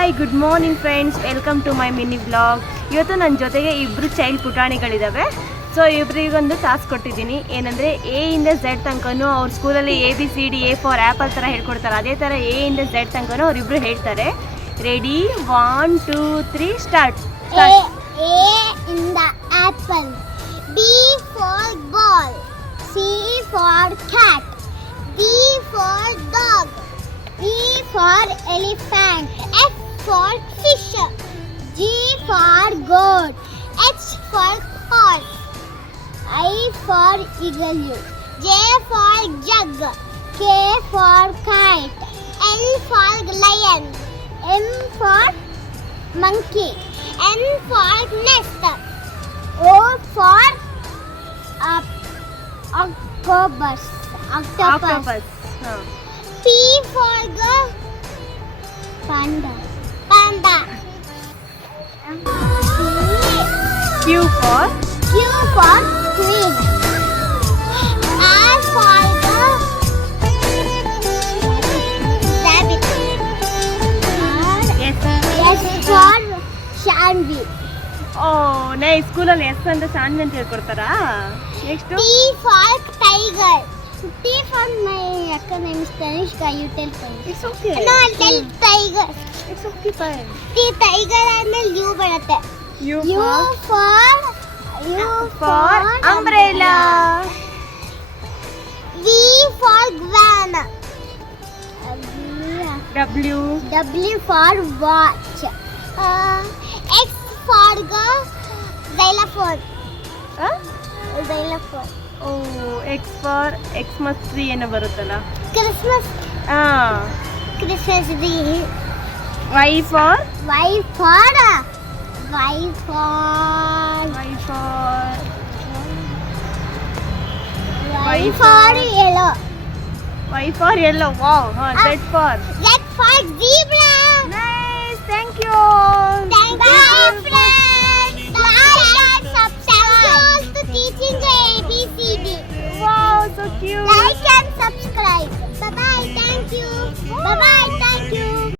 Hi good morning friends, welcome to my mini blog. ಇವತ್ತು ನನ್ನ ಜೊತೆಗೆ ಇಬ್ಬರು ಚೈಲ್ಡ್ ಪುಟಾಣಿಗಳಿದ್ದಾವೆ. ಸೊ ಇಬ್ಬರಿಗೊಂದು ಟಾಸ್ಕ್ ಕೊಟ್ಟಿದ್ದೀನಿ. ಏನಂದರೆ ಎ ಇಂದ ಝೆಡ್ ತನಕನೂ ಅವ್ರ ಸ್ಕೂಲಲ್ಲಿ ABCD A ಫಾರ್ ಆ್ಯಪಲ್ ಥರ ಹೇಳ್ಕೊಡ್ತಾರೆ. ಅದೇ ಥರ ಎ ಇಂದ ಝೆಡ್ ತನಕನೂ ಅವರಿಬ್ಬರು ಹೇಳ್ತಾರೆ. ರೆಡಿ 1 2 3 start. A in the apple. B for ball. C for cat. D for dog. E for elephant. F for fish. G for goat. H for horse. I for eagle. J for jug. K for kite. L for lion. M for monkey. N for nest. O for octopus. Octopus. P for the panda. Panda. Q for Q for queen. R for the rabbit. S. S for shandy. ಓ ನೈ, ಸ್ಕೂಲಲ್ಲಿ S ಅಂತ ಶಾನ್ವಿ ಅಂತ ಹೇಳ್ಕೊಡ್ತಾರಾ? Next T for tiger. T for my akka name is Tanishka. You tell Tanishka. It's okay. No, I'll tell tiger. It's okay fine. T tiger ಆದ್ಮೇಲೆ U ಬರುತ್ತೆ. U U for for umbrella. V for van. W W for watch. X for the xylophone. Xylophone. ಓ X for Xmas tree ಏನೋ ಬರುತ್ತಲ್ಲ. Christmas. ಹಾಂ. Christmas tree. Y for Y for yellow. Y for yellow. Wow. ಹಾಂ. Z for Z for zebra.